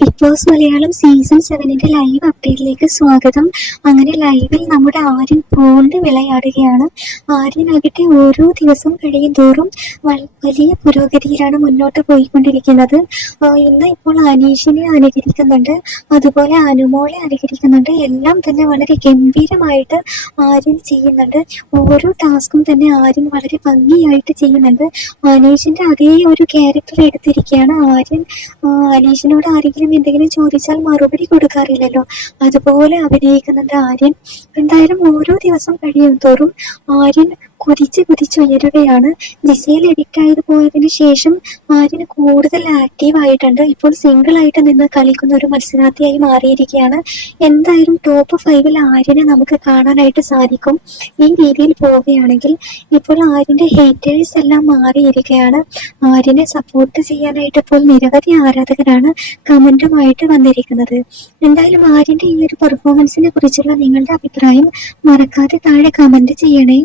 Big boss Malayalam season സെവനിന്റെ live അപ്ഡേറ്റിലേക്ക് സ്വാഗതം. അങ്ങനെ ലൈവിൽ നമ്മുടെ ആര്യൻ പൂണ്ട് വിളയാടുകയാണ്. ആര്യനാകട്ടെ ഓരോ ദിവസം കഴിയും തോറും വലിയ പുരോഗതിയിലാണ് മുന്നോട്ട് പോയിക്കൊണ്ടിരിക്കുന്നത്. ഇന്ന് ഇപ്പോൾ അനീഷിനെ അനുകരിക്കുന്നുണ്ട്. അതുപോലെ അനുമോളെ അനുകരിക്കുന്നുണ്ട്. എല്ലാം തന്നെ വളരെ ഗംഭീരമായിട്ട് ആര്യൻ ചെയ്യുന്നുണ്ട്. ഓരോ ടാസ്കും തന്നെ ആര്യൻ വളരെ ഭംഗിയായിട്ട് ചെയ്യുന്നുണ്ട്. അനീഷിന്റെ അതേ ഒരു ക്യാരക്ടർ എടുത്തിരിക്കുകയാണ് ആര്യൻ. അനീഷിനോട് ആരെങ്കിലും എന്തെങ്കിലും ചോദിച്ചാൽ മറുപടി കൊടുക്കാറില്ലല്ലോ. അതുപോലെ അഭിനയിക്കുന്നുണ്ട് ആര്യൻ എന്തായാലും ഓരോ ദിവസം കഴിയും തോറും ആര്യൻ കുതിച്ച് കുതിച്ചുയരുകയാണ് ജിസയിൽ എഡിക്റ്റ് ആയത് പോയതിന് ശേഷം ആര്യന് കൂടുതൽ ആക്റ്റീവ് ആയിട്ടുണ്ട്. ഇപ്പോൾ സിംഗിൾ ആയിട്ട് നിന്ന് കളിക്കുന്ന ഒരു മത്സരാർത്ഥിയായി മാറിയിരിക്കുകയാണ്. എന്തായാലും ടോപ്പ് ഫൈവിൽ ആര്യനെ നമുക്ക് കാണാനായിട്ട് സാധിക്കും. ഈ രീതിയിൽ പോവുകയാണെങ്കിൽ ഇപ്പോൾ ആര്യന്റെ ഹേറ്റേഴ്സ് എല്ലാം മാറിയിരിക്കുകയാണ്. ആര്യനെ സപ്പോർട്ട് ചെയ്യാനായിട്ട് ഇപ്പോൾ നിരവധി ആരാധകരാണ് കമന്റുമായിട്ട് വന്നിരിക്കുന്നത്. എന്തായാലും ആര്യന്റെ ഈ ഒരു പെർഫോമൻസിനെ കുറിച്ചുള്ള നിങ്ങളുടെ അഭിപ്രായം മറക്കാതെ താഴെ കമന്റ് ചെയ്യണേ.